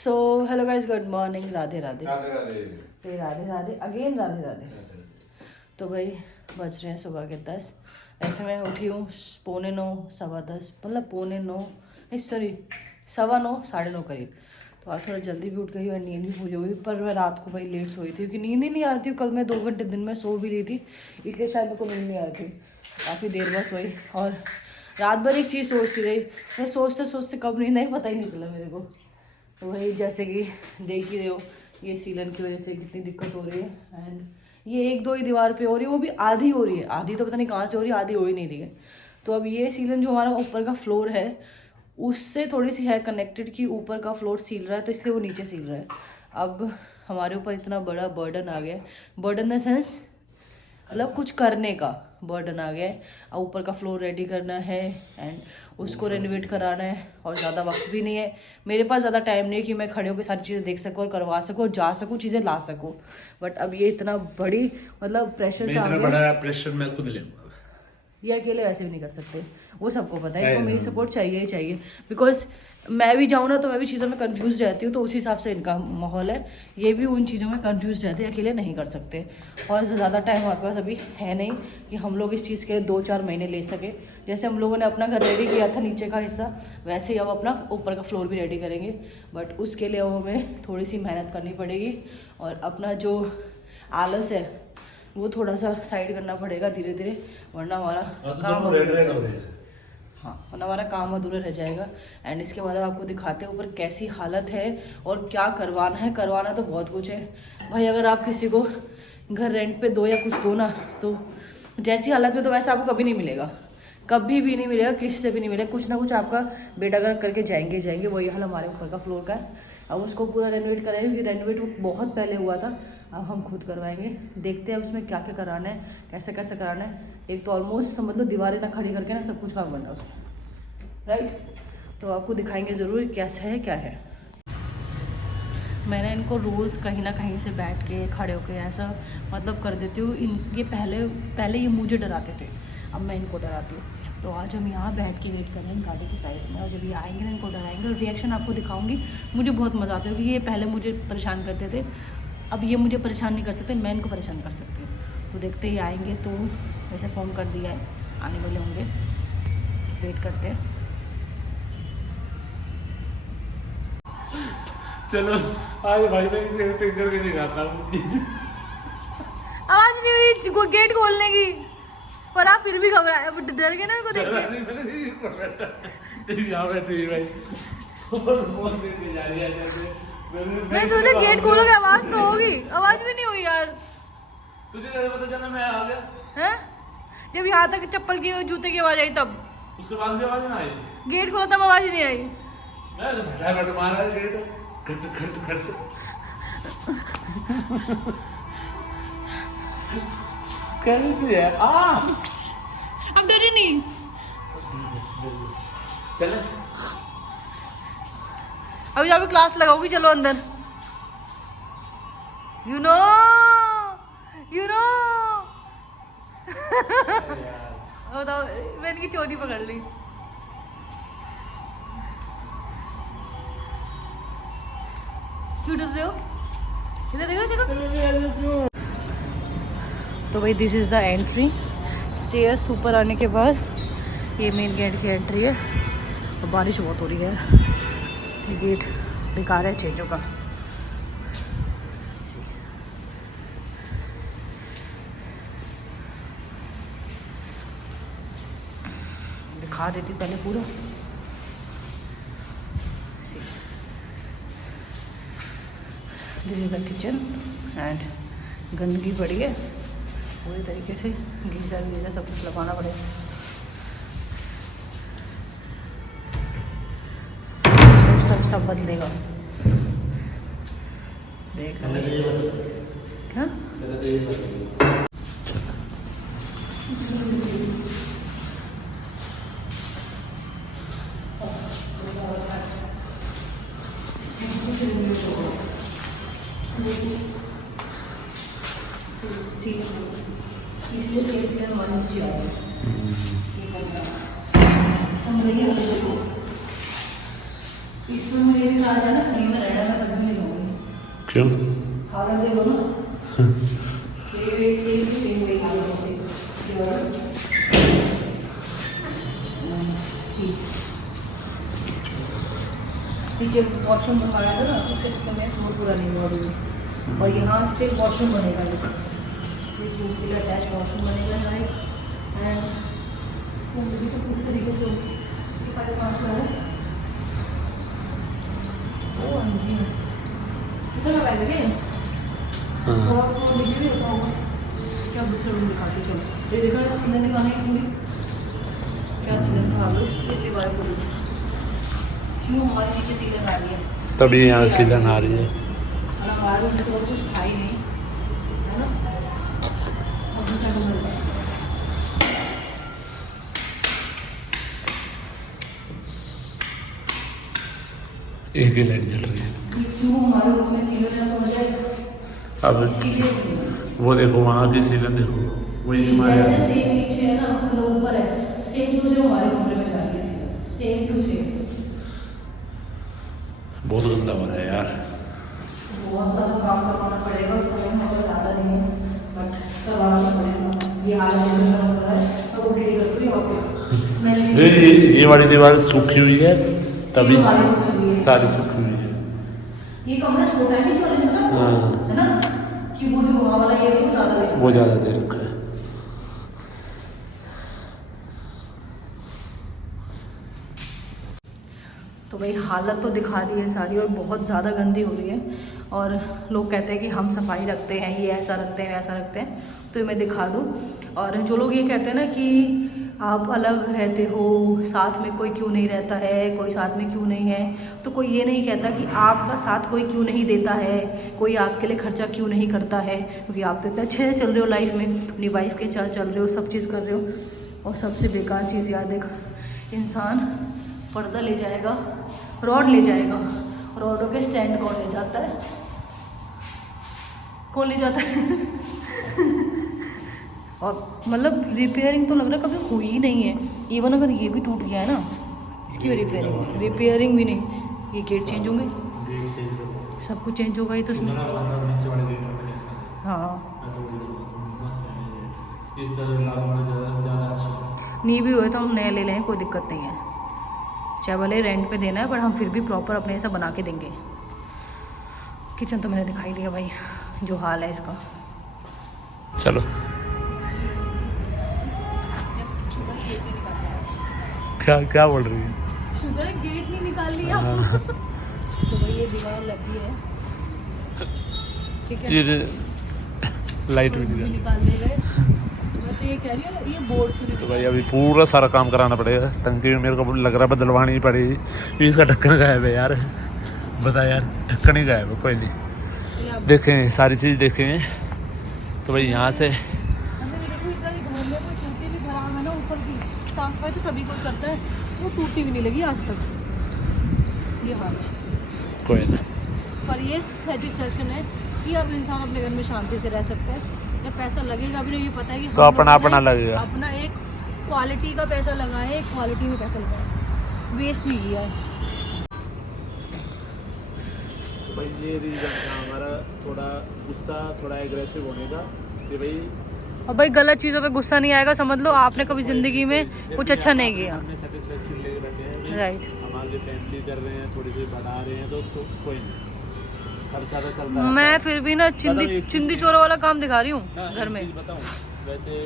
So hello guys, good morning, Radhe Radhe Radhe Radhe से Radhe Radhe again Radhe Radhe. तो भाई बज रहे हैं सुबह के 10। ऐसे मैं उठी हूँ 9:45, 10:15, मतलब 9:45 नहीं सॉरी 9:15 9:30 करीब। तो आज थोड़ा जल्दी भी उठ गई और नींद भी पूरी हो गई, पर मैं रात को भाई लेट सोई थी क्योंकि नींद ही नहीं आ रही थी। कल मैं 2 घंटे दिन में सो भी रही थी, इसलिए शायद मेरे को नींद नहीं आ रही थी। काफ़ी देर बाद सोई और रात भर एक चीज़ सोचती रही। मैं सोचते सोचते कब नींद आई पता ही नहीं चला मेरे को। तो वही जैसे कि देख ही रहे हो, ये सीलन की वजह से कितनी दिक्कत हो रही है। एंड ये 1-2 ही दीवार पे हो रही है, वो भी आधी हो रही है, आधी तो पता नहीं कहाँ से हो रही है, आधी हो ही नहीं रही है। तो अब ये सीलन जो हमारा ऊपर का फ्लोर है उससे थोड़ी सी है कनेक्टेड कि ऊपर का फ्लोर सील रहा है, तो इसलिए वो नीचे सील रहा है। अब हमारे ऊपर इतना बड़ा बर्डन आ गया है, बर्डन इन द सेंस मतलब कुछ करने का बर्डन आ गया है। अब ऊपर का फ्लोर रेडी करना है एंड उसको रेनोवेट कराना है, और ज़्यादा वक्त भी नहीं है मेरे पास, ज़्यादा टाइम नहीं है कि मैं खड़े होकर सारी चीज़ें देख सकूँ और करवा सकूँ और जा सकूँ, चीज़ें ला सकूँ। बट अब ये इतना बड़ी मतलब प्रेशर से आ गया, बड़ा प्रेशर मैं खुद लूंगा। ये अकेले वैसे भी नहीं कर सकते, वो सबको पता है। इनको मेरी सपोर्ट चाहिए ही चाहिए, बिकॉज मैं भी जाऊँ ना तो मैं भी चीज़ों में कंफ्यूज रहती हूँ, तो उस हिसाब से इनका माहौल है, ये भी उन चीज़ों में कंफ्यूज रहते हैं, अकेले नहीं कर सकते। और ज़्यादा टाइम हमारे पास अभी है नहीं कि हम लोग इस चीज़ के 2-4 महीने ले सके। जैसे हम लोगों ने अपना घर रेडी किया था नीचे का हिस्सा, वैसे ही अब अपना ऊपर का फ्लोर भी रेडी करेंगे। बट उसके लिए अब हमें थोड़ी सी मेहनत करनी पड़ेगी और अपना जो आलस है वो थोड़ा सा साइड करना पड़ेगा धीरे धीरे, वरना हमारा काम वरना हमारा काम अधूरा रह जाएगा। एंड इसके बाद आपको दिखाते हैं ऊपर कैसी हालत है और क्या करवाना है। करवाना तो बहुत कुछ है भाई, अगर आप किसी को घर रेंट पे दो या कुछ दो ना, तो जैसी हालत में तो वैसे आपको कभी नहीं मिलेगा, कभी भी नहीं मिलेगा, किसी से भी नहीं मिलेगा। कुछ ना कुछ आपका बेटा घर करके जाएंगे। वही हाल हमारे ऊपर का फ्लोर का है। अब उसको पूरा रेनोवेट करेंगे क्योंकि रेनोवेट बहुत पहले हुआ था, अब हम खुद करवाएंगे। देखते हैं उसमें क्या क्या कराना है, कैसे कैसे कराना है। एक तो ऑलमोस्ट समझ लो दीवारें ना खड़ी करके ना सब कुछ काम करना है उसमें, राइट। तो आपको दिखाएंगे ज़रूर कैसा है क्या है। मैंने इनको रोज़ कहीं ना कहीं से बैठ के खड़े होके ऐसा मतलब कर देती हूँ। ये पहले ये मुझे डराते थे, अब मैं इनको डराती हूँ। तो आज हम यहाँ बैठ के वेट कर रहे हैं गाड़ी की साइड में, और जब ये आएंगे ना इनको डराएंगे और रिएक्शन आपको दिखाऊंगी। मुझे बहुत मज़ा आता है क्योंकि ये पहले मुझे परेशान करते थे, अब ये मुझे परेशान नहीं कर सकते, मैं इनको परेशान कर सकती हूँ। तो देखते ही आएंगे, तो वैसे फ़ोन कर दिया है, आने वाले होंगे, वेट करते हैं। चलो आज भाई मैं इसे टिंगर के दिखाता हूँ। आवाज़ नहीं हुई गेट खोलने की, पर आप फिर भी घबराए, डर गए ना मेरे को देख के। यहाँ बैठी भाई फोन लेके जा रही है। मैं सोचा गेट खोलोगे आवाज़ तो होगी, आवाज़ भी नहीं हुई यार। तुझे कैसे पता चला मैं आ गया? हैं? जब यहाँ तक चप्पल की जूते की आवाज़ आई तब, उसके बाद भी आवाज ना आई। गेट खोला तब आवाज़ ही नहीं आई। मैं तो बैठा मारा गेट खट खट खट। कैसे है अब डरी नहीं। चल अभी जाओ क्लास लगाओगी, चलो अंदर। यू नो बताओ, मैंने इनकी चोटी पकड़ ली। क्यों डर रहे हो? इधर देखो। तो भाई this is the entry, stairs ऊपर आने के बाद ये मेन गेट की एंट्री है। और बारिश बहुत हो रही है, गेट बेकार है, चेंज होगा। दिखा देती हूँ पहले पूरा। This is the kitchen and गंदगी पड़ी है पूरी तरीके से, गीज़र सब कुछ लगाना पड़ेगा। सब बदलेगा, देख हाँ? इसलिए इसमें मुझे भी कहा जाए ना फ्री में रहना, मैं तब भी नहीं लूँगी। क्यों? हालत देखो ना, ये सेम वही हालत होती है। नीचे वॉशरूम बनवाया था ना, तो उसके चक्कर में फ्लोर पूरा नहीं हुआ अभी। और यहाँ स्टिल वॉशरूम बनेगा, इस रूम के लिए अटैच वॉशरूम बनेगा राइट। एंड मुझे तो पूरी तरीके से कहाँ से है ओ जी कितना लगाएगा क्या थोड़ा फ्लोर नीचे भी होता होगा क्या। दूसरा रूम दिखाती चलो, ये देखा सीधा दिखाने की पूरी क्या सीधा था इस दीवार को क्यों हमारी नीचे सीलन आ रही है, तभी यहाँ सीलन आ रही है। और हमारे रूम में तो और कुछ था ही नहीं है ना। और दूसरा रूम मिलता है एक ही लाइट जल रही है। क्यों हमारे रूम में सीलन है तो मुझे अब वो देखो वहाँ की सीलन देखो, वही हमारे जैसे सेम नीचे है ना, मतलब ऊपर है सेम टू सेम हमारे कमरे में जा रही है सीलन, सेम टू सेम। बहुत गंदा हो रहा है यार। बहुत ज़्यादा काम करवाना पड़ेगा, समय हमारा ज़्यादा नहीं है बट करवाना पड़ेगा। ये हालत का मसला है तो उल्टी करती है और स्मेल ये वाली दीवार सूखी हुई है तभी सारी है। सूखी हुई है। ये कमरा छोटा है नीचे वाले से ना, हाँ। है ना कि वो जो वहाँ वाला ये तो ज़्यादा है, वो ज़्यादा दे रखा है। तो भाई हालत तो दिखा दी है सारी और बहुत ज़्यादा गंदी हो रही है। और लोग कहते हैं कि हम सफाई रखते हैं, ये ऐसा रखते हैं वैसा रखते हैं, तो मैं दिखा दूँ। और जो लोग ये कहते हैं ना कि आप अलग रहते हो, साथ में कोई क्यों नहीं रहता है, कोई साथ में क्यों नहीं है, तो कोई ये नहीं कहता कि आपका साथ कोई क्यों नहीं देता है, कोई आपके लिए खर्चा क्यों नहीं करता है, क्योंकि आप तो इतने अच्छे चल रहे हो लाइफ में, अपनी वाइफ के साथ चल रहे हो, सब चीज़ कर रहे हो। और सबसे बेकार चीज़ याद है, इंसान पर्दा ले जाएगा, रॉड ले जाएगा, रॉडों के स्टैंड कौन ले जाता है, कौन ले जाता है और मतलब रिपेयरिंग तो लग रहा है कभी हुई ही नहीं है। इवन अगर ये भी टूट गया है ना, इसकी भी रिपेयरिंग भी नहीं। ये गेट चेंज होंगे, सब कुछ चेंज होगा। ये तो हाँ नहीं भी हुए तो हम नया ले लें, कोई दिक्कत नहीं है, चाहे भले रेंट पे देना है, पर हम फिर भी प्रॉपर अपने ऐसा बना के देंगे। किचन तो मैंने दिखाई दिया भाई, जो हाल है इसका। चलो क्या बोल रही है? शुगर गेट नहीं निकाल लिया। तो भाई ये दीवार लगी है, ठीक है, ये लाइट भी निकाल ले गए। मैं तो ये कह रही हूँ ये बोर्ड से तो भाई अभी पूरा सारा काम कराना पड़ेगा। टंकी में मेरे को लग रहा है बदलवानी ही पड़ेगी। इसका ढक्कन गायब है यार, बता यार, ढक्कन ही गायब है। कोई नहीं, देखें सारी चीज़ देखें। तो भाई यहाँ से साफ सफाई तो सभी कोई करता है, वो टूटी भी नहीं लगी आज तक, ये हाल है। कोई ना, पर ये सेटिस्फेक्शन है कि अब इंसान अपने घर में शांति से रह सकता है। जब पैसा लगेगा भी नहीं, ये पता है कि तो अपना लगेगा, अपना एक क्वालिटी का पैसा लगाए, एक क्वालिटी में पैसा लगाए, वेस्ट नहीं किया है। तो भाई ये रीज़न था हमारा, थोड़ा गुस्सा, थोड़ा एग्रेसिव होने का कि भाई। और भाई गलत चीज़ों पे गुस्सा नहीं आएगा, समझ लो आपने कभी ज़िंदगी में कुछ अच्छा नहीं किया। हमने सेटिस्फेक्शन ले रखे हैं, राइट, हमारी फैमिली कर रहे हैं, थोड़ी सी बढ़ा रहे हैं, तो कोई नहीं, खर्चा तो चलता है। मैं फिर भी ना चिंदी चोरों वाला काम दिखा रही हूँ घर में। बताऊँ वैसे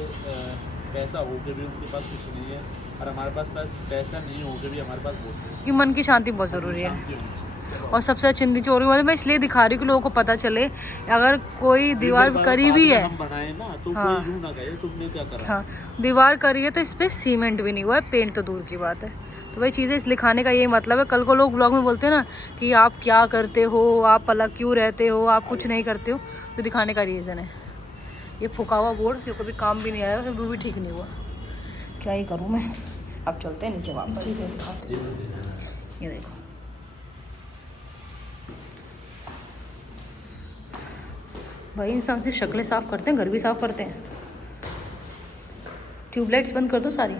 पैसा हो के भी उनके पास कुछ नहीं है, और हमारे पास पैसा नहीं हो के भी हमारे पास बहुत है कि मन की शांति बहुत ज़रूरी है। और सबसे चिंदी चोरी वाले मैं इसलिए दिखा रही हूँ कि लोगों को पता चले, अगर कोई दीवार करी भी है, हम बनाए ना तो हाँ, कोई यूं ना कहे तुमने क्या करा। हाँ, दीवार करी है तो इस पर सीमेंट भी नहीं हुआ है, पेंट तो दूर की बात है। तो भाई चीज़ें इस लिखाने का यही मतलब है। कल को लोग ब्लॉग में बोलते हैं ना कि आप क्या करते हो, आप अलग क्यों रहते हो, आप कुछ नहीं करते हो, तो दिखाने का रीज़न है। ये फूका हुआ बोर्ड जो कभी काम भी नहीं आया, फिर वो भी ठीक नहीं हुआ, क्या ही करूँ मैं। अब चलते हैं नीचे वापस, ये देखो भाई, इंसान सिर्फ शक्लें साफ़ करते हैं, घर भी साफ़ करते हैं। ट्यूबलाइट्स बंद कर दो सारी।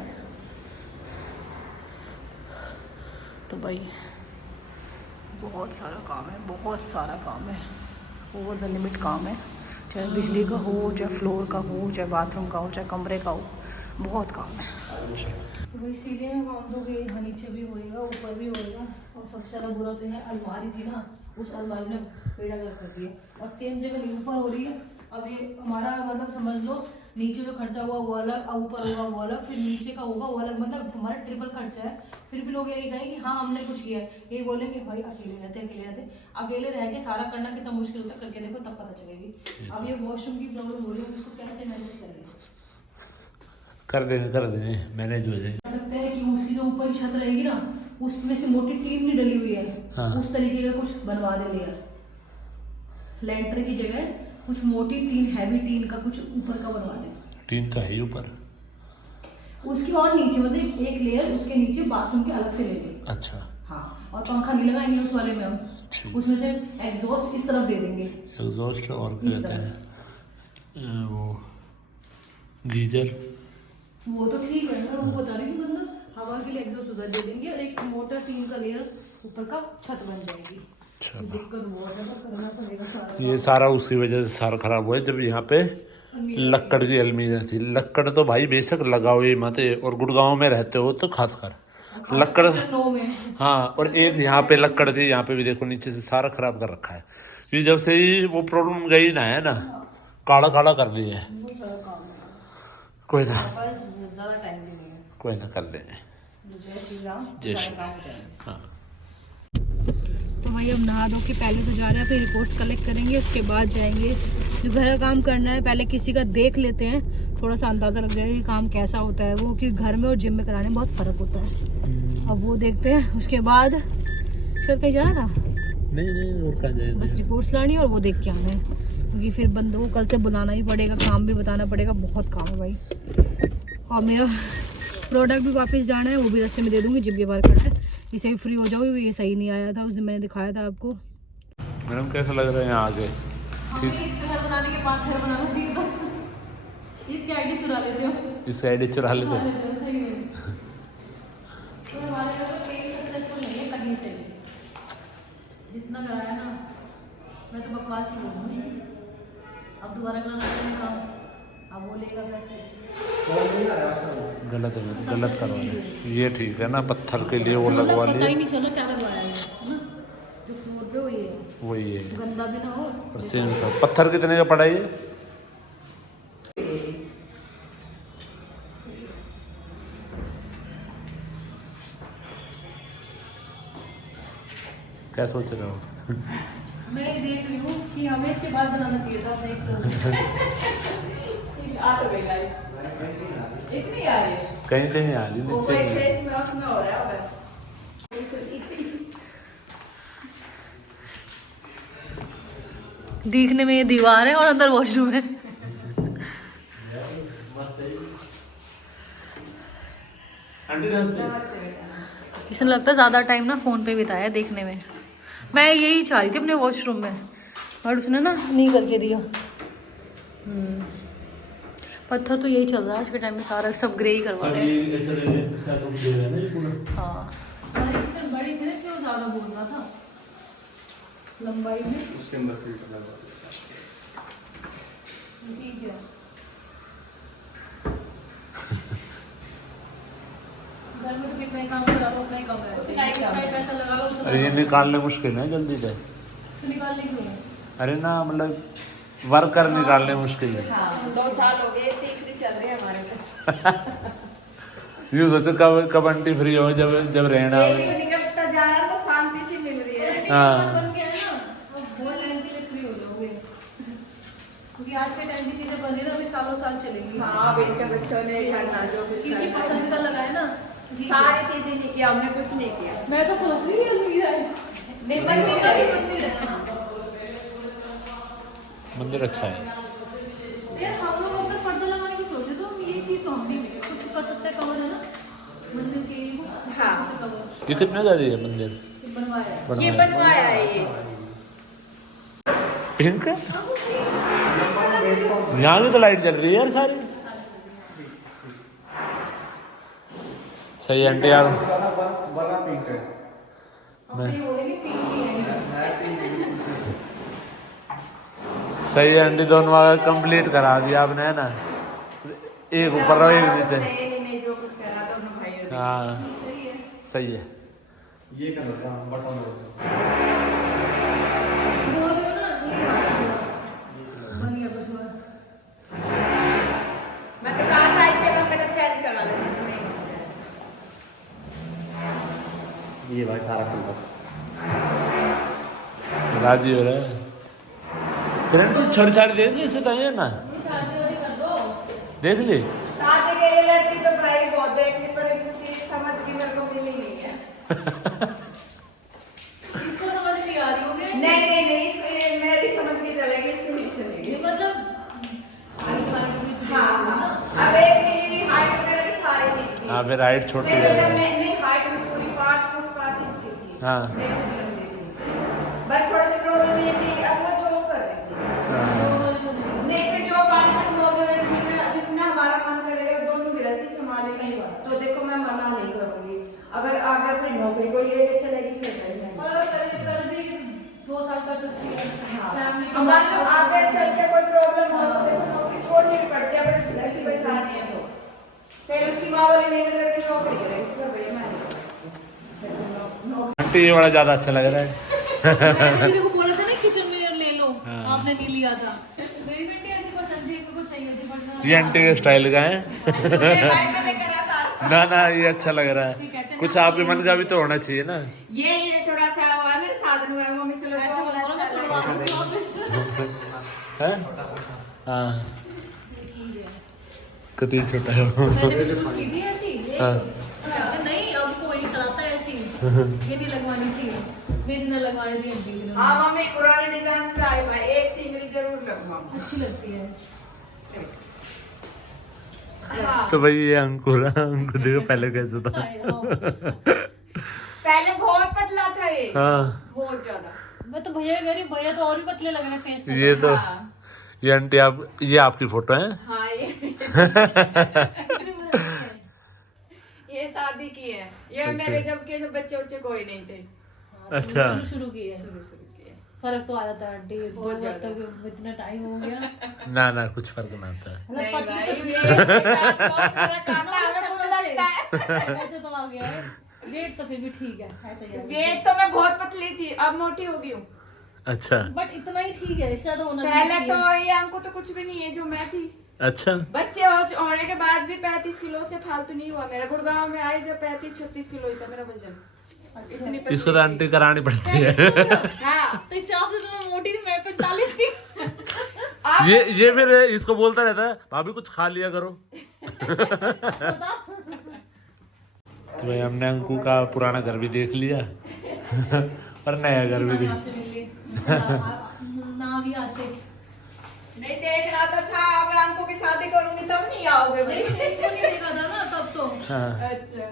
तो भाई बहुत सारा काम है, बहुत सारा काम है, ओवर द लिमिट काम है। चाहे बिजली का हो, चाहे फ्लोर का हो, चाहे बाथरूम का हो, चाहे कमरे का हो, बहुत काम है। तो भाई सीधे में काम तो यहाँ नीचे भी होएगा, ऊपर भी होएगा। और सबसे ज़्यादा बुरा तो है अलमारी थी ना, उस अलमारी ने पेड़ा कर दिया और सेम जगह ऊपर हो रही है। अब ये हमारा मतलब समझ लो, नीचे जो खर्चा हुआ वो अलग, ऊपर होगा वो अलग, फिर नीचे का होगा वो अलग, मतलब हमारा ट्रिपल खर्चा है। फिर भी लोग ये नहीं कहेंगे कि हाँ हमने कुछ किया है, ये बोलेंगे भाई अकेले रहते अकेले रह के सारा करना कितना मुश्किल होता है, करके देखो तब पता चलेगी। अब ये वॉशरूम की प्रॉब्लम हो रही है, इसको कैसे मैनेज करेंगे? कर देंगे मैनेज हो जाएगी। सकते हैं कि उसकी जो ऊपर की छत रहेगी ना, उसमें से मोटी टीन नहीं डली हुई है। हाँ। उस तरीके का कुछ बनवा दे लिया, लेंटर की जगह कुछ मोटी टीन, हैवी टीन का कुछ ऊपर का बनवा दे। टीन तो है ही ऊपर, उसकी और नीचे मतलब एक लेयर उसके नीचे बाथरूम के अलग से ले लेंगे। अच्छा हाँ, और पंखा नहीं लगाएंगे उस वाले में हम, उसमें से एग्जॉस्ट इस तरफ दे देंगे। एग्जॉस्ट और क्या कहते हैं वो गीजर, वो तो ठीक है ना, वो बता रही थी मतलब हवा के लिए एग्जॉस्ट उधर दे देंगे और एक मोटा टीन का लेयर ऊपर का छत बन जाएगी। दिक्कत वो है, करना पड़ेगा सारा। ये सारा उसकी वजह से सारा खराब हुआ है। जब यहाँ पे लक्कड़ की अलमीरा थी, लक्कड़ तो भाई बेशक लगाओ ये मत, और गुड़गांव में रहते हो तो खासकर लक्कड़। हाँ, और एक यहाँ पे लक्कड़ थी, यहाँ पे भी देखो नीचे से सारा खराब कर रखा है। ये जब से ही वो प्रॉब्लम गई ना है ना, काला काला कर दिया है। कोई ना, कोई ना, कर लेंगे। जय श्री राम। जय श्री राम। हाँ, तो भाई अब नहा धो के पहले तो जा रहे हैं, फिर रिपोर्ट्स कलेक्ट करेंगे, उसके बाद जाएंगे जो घर का काम करना है। पहले किसी का देख लेते हैं, थोड़ा सा अंदाज़ा लग जाएगा कि काम कैसा होता है वो, क्योंकि घर में और जिम में कराने में बहुत फ़र्क होता है। अब वो देखते हैं, उसके बाद कहीं जाना था नहीं और कहाँ जाएंगे, बस रिपोर्ट्स लानी और वो देख के आना है, क्योंकि फिर बंदों को कल से बुलाना ही पड़ेगा, काम भी बताना पड़ेगा, बहुत काम है भाई। और मेरा प्रोडक्ट भी वापस जाना है, वो भी रास्ते में दे दूँगी, जिम के बाहर करना है। इसे भी फ्री हो जाओगे, ये सही नहीं आया था उस दिन, मैंने दिखाया था आपको। मैडम कैसा लग रहा है यहाँ आके? घर बनाने के बाद घर बनाना चाहिए था। इसकी आईडी चुरा लेते हो, इसकी आईडी चुरा लेते हो। सही में तो हमारे घर में कोई सक्सेसफुल नहीं है कहीं से भी। जितना कराया ना, मैं तो बकवास ही बोलूँगी। अब दोबारा कराना है काम, अब वो लेगा पैसे। गलत है, गलत करवा रहे। ये ठीक है ना, पत्थर के लिए वो मतलब लगवा पता ही लिए, नहीं चला क्या लगवाया है ना, जो फ्लोर पे वही है, वही है। गंदा भी ना हो। और सेम सब पत्थर कितने का पड़ा ये? क्या सोच रहे हो? मैं देख रही हूँ कि हमें इसके बाद बनाना चाहिए था अपने आ तो गई लाइट इतनी आ रही है, कहीं कहीं आ रही वो नीचे एक में। फेस में उसमें हो रहा है। दिखने में ये दीवार है और अंदर वॉशरूम है। इसने लगता है ज़्यादा टाइम ना फ़ोन पे बिताया देखने में। मैं यही चाह रही थी अपने वॉशरूम में, बट उसने ना नहीं करके दिया। पत्थर तो यही चल रहा है आज के टाइम में, सारा सब ग्रे ही करवा रहे हैं। हाँ, इससे बड़ी थी ना, इसलिए वो ज़्यादा बोल रहा था लंबाई में। उसके अंदर फिल्टर लगा ठीक है, घर में तो कितना ही काम करा लो, उतना ही कम है, पैसा लगा लो उसको। अरे ये निकालने मुश्किल है जल्दी से। तो निकालने क्यों है? अरे ना मतलब वर्कर निकालने मुश्किल है। 2 साल हो गए, तीसरी चल रही है हमारे पे। यूँ सोचो कब आंटी फ्री हो, जब रहना एक हो। भी निकलता जा रहा तो शांति सी मिल रही है। हाँ। बन के है ना, अब बहुत टाइम के लिए फ्री हो जाओगे, क्योंकि आज के टाइम की चीजें बनी ना अभी सालों साल चलेंगी। हाँ, अब इनके बच्चों ने करना जो कुछ जिनकी करना है। पसंद का लगाए ना, सारी चीजें नहीं किया हमने, कुछ नहीं किया। मैं तो सोच रही हूँ अलमीरा है, निर्बल नहीं रही। मंदिर है। मंदिर अच्छा है। यार हम लोग अपना पर्दा लगाने की सोचे तो ये चीज तो हम भी कुछ कर सकते हैं, कवर है ना मंदिर के। हाँ। कवर ये कितने का दिया मंदिर? बनवाया है। ये बनवाया है ये। पिंक यहाँ की तो लाइट चल रही है यार सारी। सही है आंटी यार। बड़ा पिंक है। सही है आंटी, दोनों कंप्लीट करा दिया आपने, है ना? एक ऊपर रहो, एक नीचे। नहीं जो कुछ करना तो अपने भाई और हाँ सही है। ये कर लेता हूँ बटन मैं तो कहा था इससे बेटा चेंज करा ले। ये भाई सारा खुल राजी हो रहा है। फिर आंटी छोटी छाड़ी देख ली इसे, तो है ना? देख ली। शादी के लिए लड़की तो भाई बहुत देखनी पर इसकी समझ की मेरे को मिली नहीं है। इसको समझ नहीं आ रही होगी। नहीं इसकी मेरी समझ की चलेगी, इसकी नहीं चलेगी। मतलब हाँ अब एक मिली भी हाइट वगैरह की सारी चीज की। हाँ फिर हाइट छोटी नहीं है। नहीं हाइट में पूरी 5 फुट 5 इंच की थी। हाँ। मेरे से भी लंबी थी। बस थोड़ी सी प्रॉब्लम ये थी अब वो जॉब कर रही थी। नहीं फिर जॉब वाली में मॉडल है ठीक है, जितना हमारा मन करेगा दोनों गृहस्थी संभालेगी तो देखो मैं मना नहीं करूंगी। अगर आगे अपनी नौकरी कोई लेके चलेगी फिर नहीं। 2 साल कर सकती है। मान लो आगे चल के कोई प्रॉब्लम हो तो देखो नौकरी छोड़नी भी पड़ती है, अगर गृहस्थी पैसा नहीं है तो फिर उसकी माँ वाली नहीं लड़की नौकरी करेगी तो भैया मैं नहीं करूंगी। आंटी ये बड़ा ज्यादा अच्छा लग रहा है। मैंने देखो बोला था ना किचन में ले लो, हाँ। आपने नहीं लिया था। मेरी बेटी ऐसी पसंद थी, मेरे को चाहिए थी पर ये आंटी के स्टाइल का है। भाई मैंने करा सारा। ना ये अच्छा लग रहा है। कुछ आपके मन का भी तो होना चाहिए ना। ये थोड़ा सा हुआ है मेरे साधन हुआ है मम्मी चलो ऐसे बोला ना तो हैं? हाँ कति छोटा है वो। मैंने चूज की थी ऐसी ये हाँ। नहीं अब कोई चलाता है ऐसी, ये नहीं लगवानी थी, मेरी ना लगवानी थी आंटी की। हाँ मम्मी पुराने डिजाइन में आई हुआ है, एक सिंगली जरूर लगवाऊं। अच्छी लगती है। हाँ तो भाई ये अंकुर देखो पहले कैसे था। पहले बहुत पतला था ये, हाँ बहुत ज्यादा। मैं तो भैया कह रही हूँ, भैया तो और भी पतले लग रहे हैं फेस से। ये तो हाँ। ये आंटी आप ये आपकी फोटो है। हाँ ये शादी की है, ये अच्छा। मेरे जब के बच्चे उच्चे कोई नहीं थे। अच्छा। शुरू की है। शुरू की है। फर्क तो आ जाता है आंटी, बहुत ज्यादा। तक इतना टाइम हो गया। ना कुछ फर्क ना आता है। नहीं पतली भाई तो ये इसके साथ बहुत फर्क आता है, हमें बुरा लगता है। ऐसे तो आ गया है, वेट तो फिर भी ठीक है, ऐसा ही है। वेट तो मैं बहुत पतली थी, अब मोटी हो गई हूँ। अच्छा बट इतना ही ठीक है, इससे ज्यादा होना पहले नहीं तो चाहिए। ये हमको तो कुछ भी नहीं है जो मैं थी। अच्छा बच्चे होने के बाद भी 35 किलो से फालतू नहीं हुआ मेरा। गुड़गांव में आई जब 35-36 किलो ही था मेरा वजन। इतनी पतली इसको तो आंटी करानी पड़ती है। हाँ तो इससे आपसे तो मैं मोटी थी, मैं 45 थी। ये फिर इसको बोलता रहता है भाभी कुछ खा लिया करो। तो भाई हमने अंकु का पुराना घर भी देख लिया और नया घर भी देख। आपसे मिल लिए। ना भी आते नहीं देख रहा तो था, अब अंकों की शादी करूंगी तब नहीं आओगे भाई। नहीं देखा था ना तब तो। हाँ अच्छा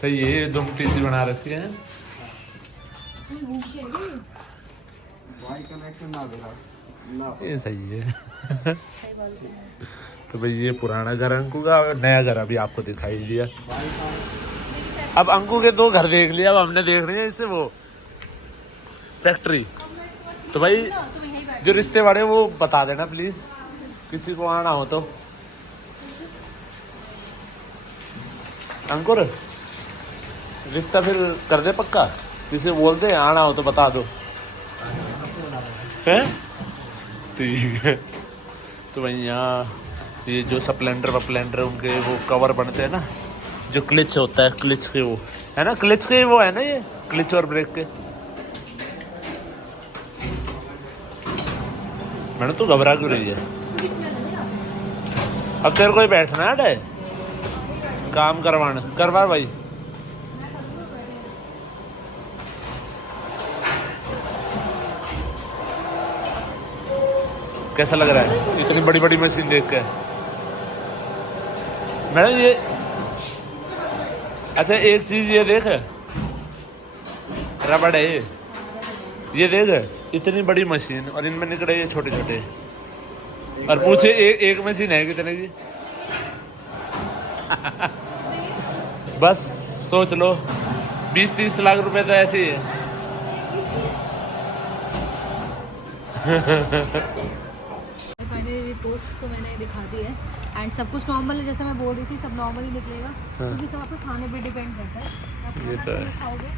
सही है, ये दुमटी सी बना रखी है। ये सही है। तो भाई ये पुराना घर अंकु का और नया घर अभी आपको दिखाई दिया। अब अंकु के 2 घर देख लिया, अब हमने देख रहे हैं इससे वो फैक्ट्री। तो भाई जो रिश्ते वाले वो बता देना प्लीज, किसी को आना हो तो। अंकुर रिश्ता फिर कर दे पक्का, किसी को बोल दे आना हो तो बता दो। हैं ठीक है। तो भाई यहाँ ये जो स्प्लेंडर वप्लेंडर उनके वो कवर बनते हैं ना, जो क्लिच होता है, क्लिच के वो है ना, क्लिच के वो है ना, ये क्लिच और ब्रेक के। मैंने तो घबरा क्यों रही है? अब तेरे को ही बैठना है काम करवा भाई। कैसा लग रहा है इतनी बड़ी बड़ी मशीन देख के? मैडम ये अच्छा एक चीज ये देख, रबड़ है ये देख, इतनी बड़ी मशीन और इनमें निकले ये छोटे छोटे, और पूछे एक मशीन है कितने की? बस सोच लो 20-30 लाख रुपए तो ऐसे ही है। फाइनली रिपोर्ट्स तो मैंने दिखा दी है एंड सब कुछ नॉर्मल है, जैसे मैं बोल रही थी सब नॉर्मल ही निकलेगा क्योंकि सब आपके खाने पे डिपेंड रहता है। आप ये तो है। खाओगे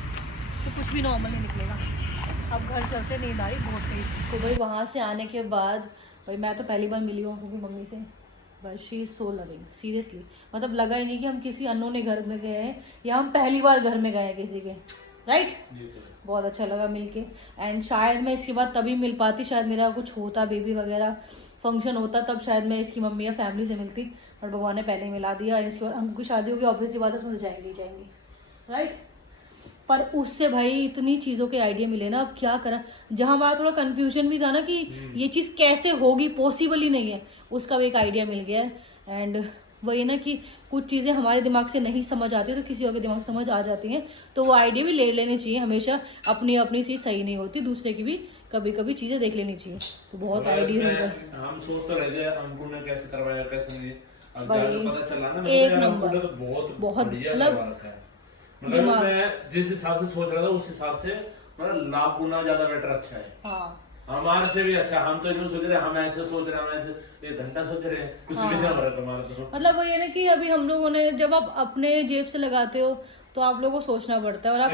तो कुछ भी नॉर्मल ही निकलेगा। अब घर चलते, नींद आ रही बहुत तेज। तो भाई वहाँ से आने के बाद भाई मैं तो पहली बार मिली हूँ क्योंकि मम्मी से, but she is so loving seriously. मतलब लगा ही नहीं कि हम किसी अननोन घर में गए हैं या हम पहली बार घर में गए हैं किसी के, राइट। बहुत अच्छा लगा मिलके एंड शायद मैं इसके बाद तभी मिल पाती, शायद मेरा कुछ होता बेबी वगैरह फंक्शन होता तब शायद मैं इसकी मम्मी या फैमिली से मिलती, और भगवान ने पहले मिला दिया। इसके बाद हमको शादी होगी ऑब्वियस सी बात है, उसमें तो जाएंगे ही जाएंगे, राइट। पर उससे भाई इतनी चीज़ों के आइडिया मिले ना, अब क्या करा। जहाँ हमारा थोड़ा कन्फ्यूजन भी था ना कि ये चीज़ कैसे होगी, पॉसिबल ही नहीं है, उसका भी एक आइडिया मिल गया है। एंड वही ना कि कुछ चीज़ें हमारे दिमाग से नहीं समझ आती तो किसी और के दिमाग से समझ आ जाती हैं, तो वो आइडिया भी ले लेने चाहिए। हमेशा अपनी अपनी चीज़ सही नहीं होती, दूसरे की भी कभी कभी चीज़ें देख लेनी चाहिए। तो बहुत आइडिया हो गया। हम सोचते रह गए अंकुर ने कैसे करवाया कैसे नहीं, अब भाई, जाकर पता चला ना एक यार नंबर। अंकुर ने तो बहुत बढ़िया मतलब करवा रखा है। दिमाग। मैं जिस हिसाब से सोच रहा था उस हिसाब से मतलब लाख गुना ज्यादा बेटर अच्छा है। हाँ हमारे से भी अच्छा। हम तो यूं सोच रहे हैं, हम ऐसे सोच रहे हैं, हम ऐसे 1 घंटा सोच रहे हैं, कुछ भी नहीं हो रहा हमारा तो। मतलब वो ये ना कि अभी हम लोगों ने, जब आप अपने जेब से लगाते हो तो आप लोगों को सोचना पड़ता है, और आप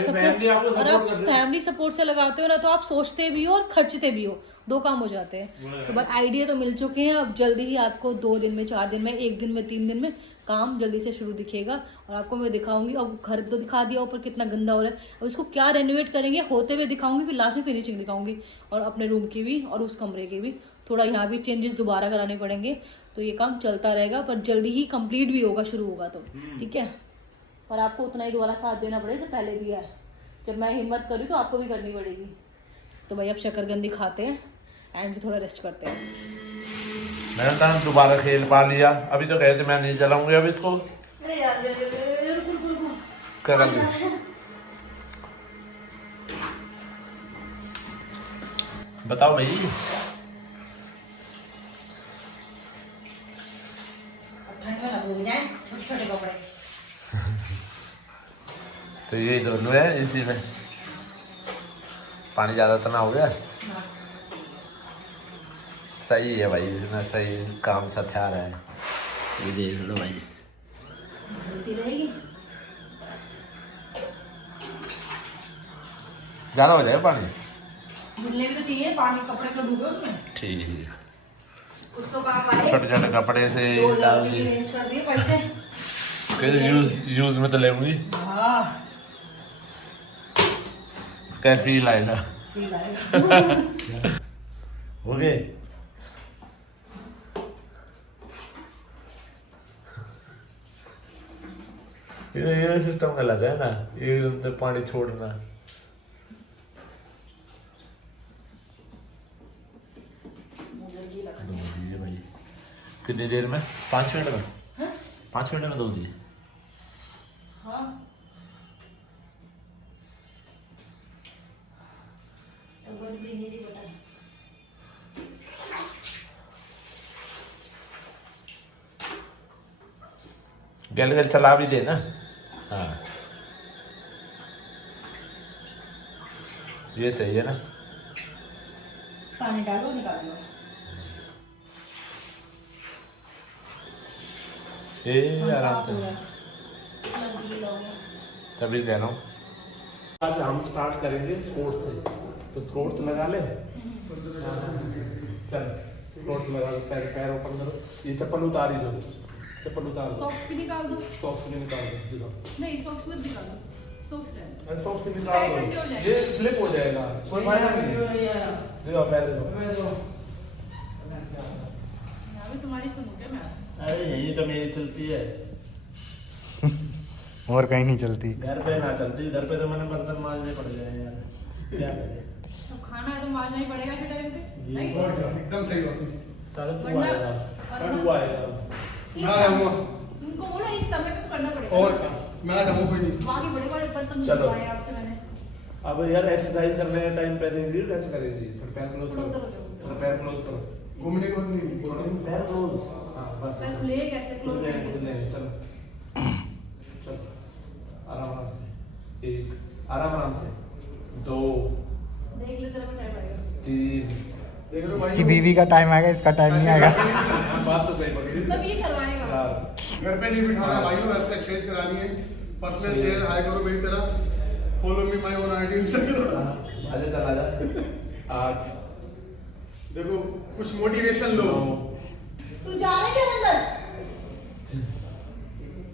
फैमिली सपोर्ट से लगाते हो ना तो आप सोचते भी हो और खर्चते भी हो, 2 काम हो जाते हैं। तो बस आइडिया तो मिल चुके हैं, अब जल्दी ही आपको 2 दिन में, 4 दिन में, 1 दिन में, 3 दिन में काम जल्दी से शुरू दिखेगा। और आपको मैं दिखाऊंगी, अब घर तो दिखा दिया ऊपर कितना गंदा हो रहा है, अब इसको क्या रेनोवेट करेंगे होते हुए दिखाऊंगी, फिर लास्ट में फिनिशिंग दिखाऊंगी, और अपने रूम की भी और उस कमरे के भी थोड़ा यहाँ भी चेंजेस दोबारा कराने पड़ेंगे। तो ये काम चलता रहेगा, पर जल्दी ही कंप्लीट भी होगा, शुरू होगा तो ठीक है। पर आपको उतना ही दोबारा साथ देना पड़ेगा, पहले दिया है। जब मैं हिम्मत करी तो आपको भी करनी पड़ेगी। तो भाई अब शकरकंदी खाते हैं एंड थोड़ा रेस्ट करते हैं। मैंने तो दोबारा खेल पा लिया, अभी तो कहते मैं नहीं चलाऊंगी अब इसको। अरे यार कर ली। बताओ भाई। ठंड में ना भूल जाए छोटे छोटे कपड़े। तो ये दोनों है, इसी में पानी ज़्यादा तो ना हो गया। सही है भाई, इसमें सही काम सा था रहा है। ये देख लो भाई, जलती रहेगी। ज़्यादा हो जाएगा पानी, धुलने भी तो चाहिए, पानी कपड़े तो डूबे उसमें। ठीक है। कुछ तो काम आए, छोटे छोटे कपड़े से 2000 डाल रुपये दिए। वेस्ट कर दिए पैसे। कैसे यूज में तो लेंगी, हाँ क्या फील आएगा। हो गए। ये सिस्टम गलत है ना, ये तो पानी छोड़ना। भाई कितनी देर में? 5 मिनट में। 5 मिनट में 2 दिए। हाँ गल गल चला भी दे ना। हाँ ये सही है ना। पानी डालो, निकाल लो। ये आराम से, तभी कह रहा हूँ। आज हम स्टार्ट करेंगे स्पोर्ट्स से, तो स्पोर्ट्स लगा ले। चल स्पोर्ट्स लगा लो, पैर पैर ओपन करो, ये चप्पल उतारी लो, चप्पल उतार दो, सॉक्स भी निकाल दो। सॉक्स भी निकाल दो, दिखाओ। नहीं सॉक्स मत निकालो, सॉक्स रहने। सॉक्स निकाल दो, ये स्लिप हो जाएगा, कोई फायदा नहीं है। देखो पैर देखो। अभी तुम्हारी सुनो क्या मैं? अरे यही तो मेरी चलती है, और कहीं नहीं चलती। घर पे ना चलती, घर पे तो मैंने बर्तन मांजने पड़ जाए यार, क्या करें। अब खाना है तो मारना ही पड़ेगा इस टाइम पे, नहीं? एकदम सही बात है। सारा तू वरना- आएगा, वरना- तू आएगा। उनको बोला इस समय पे तो करना पड़ेगा। और मैं आ जाऊँ, कोई नहीं। वहाँ के बड़े बड़े बर्तन चलो। धुलवाए आपसे मैंने। अब यार एक्सरसाइज करने का टाइम पे देंगे, कैसे करेंगे? थोड़ा पैर क्लोज थोड़ा उधर करो, हो जाओ। थोड़ा पैर क्लोज करो, घूमने के बाद नहीं थोड़ा पैर क्लोज। हाँ बस सर खुले कैसे क्लोज खुले करेंगे? खुले, चलो चलो आराम आराम एक आराम आराम से, 2 देख ले तेरा भी टाइम लगेगा। 3 देख लो भाई, इसकी बीवी का टाइम आएगा, इसका टाइम नहीं आएगा। बात तो सही पकड़ी। मतलब ये करवाएगा। 4 घर पे नहीं बिठाना भाइयों, ऐसे एक्सरसाइज करानी है। पर्सनल ट्रेनर हायर करो मेरी तरह, follow me my own ID Instagram. आजा चल आजा। 8 देखो कुछ मोटिवेशन लो। 9 तू जा रहा है क्या अंदर?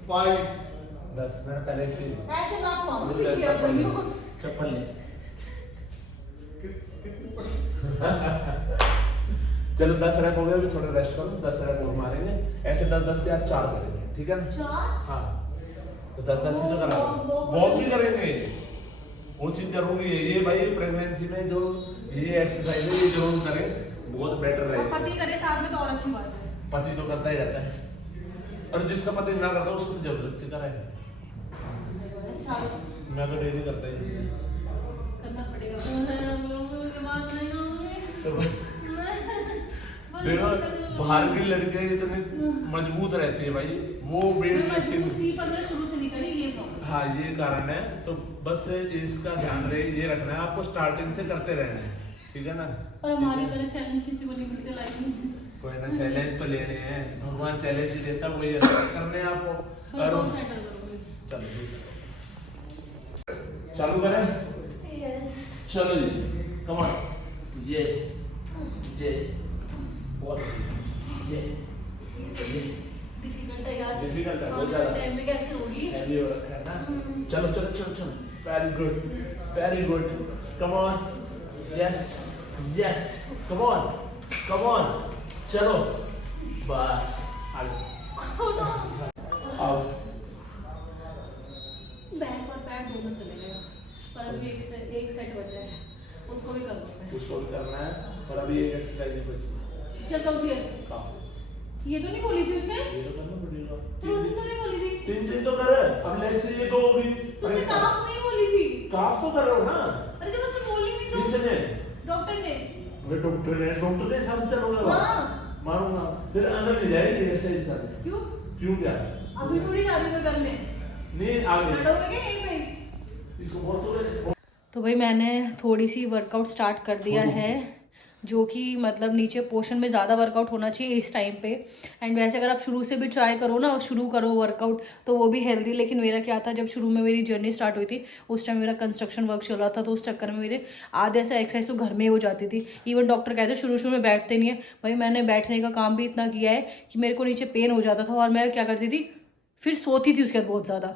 5 10 मैंने पहले से ऐसे ना मामा पीछे आ रही हो। चप्पल ले। चलो 10 रैप हो गया, अभी थोड़ा रेस्ट करो, 10 रैप और मारेंगे। ऐसे 10-10 के आज 4 करेंगे, ठीक है ना? 4 हाँ, तो 10-10 ही तो करा, वॉक भी करेंगे। वो चीज जरूरी है ये भाई, प्रेगनेंसी में जो ये एक्सरसाइज है ये जरूर करें, बहुत बेटर रहेगा। पति करे साथ में तो और अच्छी बात है। पति तो करता ही रहता है, और जिसका पति ना करता उसको तो जबरदस्ती कराए। मैं तो डेली करता ही। करना पड़ेगा। तो देखो बाहर की लड़कियां इतने मजबूत रहती है भाई, वो वेट लिफ्टिंग। शुरू से नहीं करी ये तो। हाँ ये कारण है, तो बस इसका ध्यान रहे, ये रखना है आपको, स्टार्टिंग से करते रहना है, ठीक है ना? और हमारी तरह चैलेंज किसी को नहीं मिलते लाइफ में। कोई ना, चैलेंज तो लेने हैं, भगवान चैलेंज ही देता, वही करने हैं आपको। और चलो चालू करें। यस। चलो जी, कम ऑन। ये बहुत ये डिफिकल्ट है यार। डिफिकल्ट है बहुत ज्यादा, टाइम में कैसे होगी? हैवी हो रखा है ना। चलो चलो चलो चलो, very good very good, come on, yes yes, come on, चलो बस आगे आओ। बैक और पैड दोनों चले गए, पर अभी एक सेट बचा है, उसको भी करना है। उसको भी करना है, और अभी एक एक्सरसाइज ही बची है। चल कब फिर? काफी, ये तो नहीं बोली थी उसने? ये तो करना पड़ेगा। तो उसने तो नहीं बोली थी। 3 तो करे, अब लेट्स से ये 2 होगी। तो उसने काफ नहीं बोली थी। काफ तो कर रहे हो ना? अरे जब उसने बोली नहीं तो किसने? डॉक्टर ने। डॉक्टर के हिसाब से चलोगे? हाँ। मारूंगा, फिर अंदर नहीं जाएगी एक्सरसाइज करने। क्यों? क्यों क्या? अभी थोड़ी जा रही मैं करने। नहीं आगे लड़ोगे क्या यहीं पे? इसको बोल तो भाई मैंने थोड़ी सी वर्कआउट स्टार्ट कर दिया है, जो कि मतलब नीचे पोर्शन में ज़्यादा वर्कआउट होना चाहिए इस टाइम पे। एंड वैसे अगर आप शुरू से भी ट्राई करो ना, शुरू करो वर्कआउट, तो वो भी हेल्दी। लेकिन मेरा क्या था, जब शुरू में मेरी जर्नी स्टार्ट हुई थी उस टाइम मेरा कंस्ट्रक्शन वर्क चल रहा था, तो उस चक्कर में मेरे आधे से एक्सरसाइज तो घर में ही हो जाती थी। इवन डॉक्टर कहते शुरू में बैठते नहीं है, भाई मैंने बैठने का काम भी इतना किया है कि मेरे को नीचे पेन हो जाता था, और मैं क्या करती थी, फिर सोती थी उसके बाद बहुत ज़्यादा।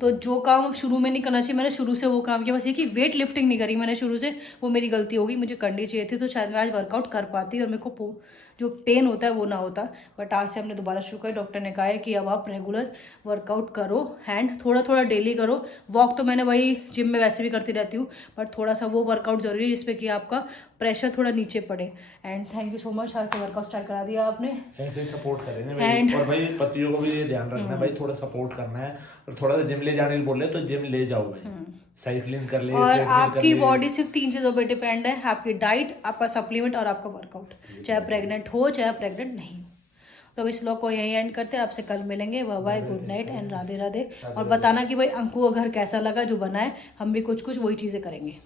तो जो काम शुरू में नहीं करना चाहिए, मैंने शुरू से वो काम किया। बस ये कि वेट लिफ्टिंग नहीं करी मैंने शुरू से, वो मेरी गलती होगी, मुझे करनी चाहिए थी, तो शायद मैं आज वर्कआउट कर पाती और मेरे को जो पेन होता है वो ना होता। बट आज से हमने दोबारा शुरू किया। डॉक्टर ने कहा है कि अब आप रेगुलर वर्कआउट करो, एंड थोड़ा थोड़ा डेली करो। वॉक तो मैंने वही जिम में वैसे भी करती रहती हूँ, बट थोड़ा सा वो वर्कआउट ज़रूरी है जिसपे कि आपका प्रेशर थोड़ा नीचे पड़े। And thank you so much, आज से वर्कआउट स्टार्ट करा दिया आपने। ऐसे ही सपोर्ट करेंगे भाई। और भाई पतियों को भी ये ध्यान रखना है भाई, थोड़ा सपोर्ट करना है, और थोड़ा सा जिम ले जाने के बोल रहे तो जिम ले जाओ भाई, साइकिलिंग कर ले। और आपकी बॉडी सिर्फ 3 चीज़ों पे डिपेंड है, आपकी डाइट, आपका सप्लीमेंट और आपका वर्कआउट, चाहे प्रेग्नेंट हो चाहे प्रेग्नेंट नहीं हो। तो इस व्लॉग को यहीं एंड करते हैं, आपसे कल मिलेंगे। Bye bye, good night and Radhe Radhe. और बताना कि भाई अंकु का घर कैसा लगा जो बनाए, हम भी कुछ वही चीज़ें करेंगे।